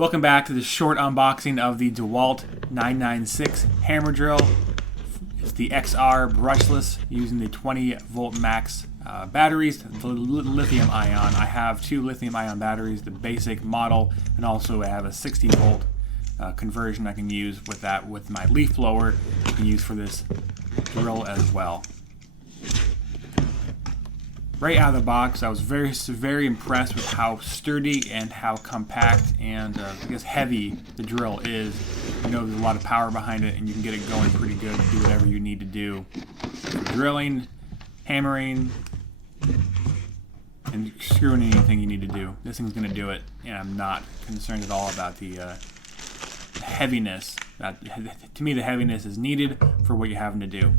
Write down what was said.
Welcome back to this short unboxing of the Dewalt 996 Hammer Drill. It's the XR brushless using the 20 volt max batteries, the lithium ion. I have two lithium ion batteries, the basic model, and also I have a 60 volt conversion I can use with that with my leaf blower. I can use for this drill as well. Right out of the box, I was very impressed with how sturdy and how compact and I guess heavy the drill is. You know, there's a lot of power behind it, and you can get it going pretty good to do whatever you need to do. Drilling, hammering, and screwing anything you need to do. This thing's going to do it, and I'm not concerned at all about the heaviness. To me, the heaviness is needed for what you're having to do.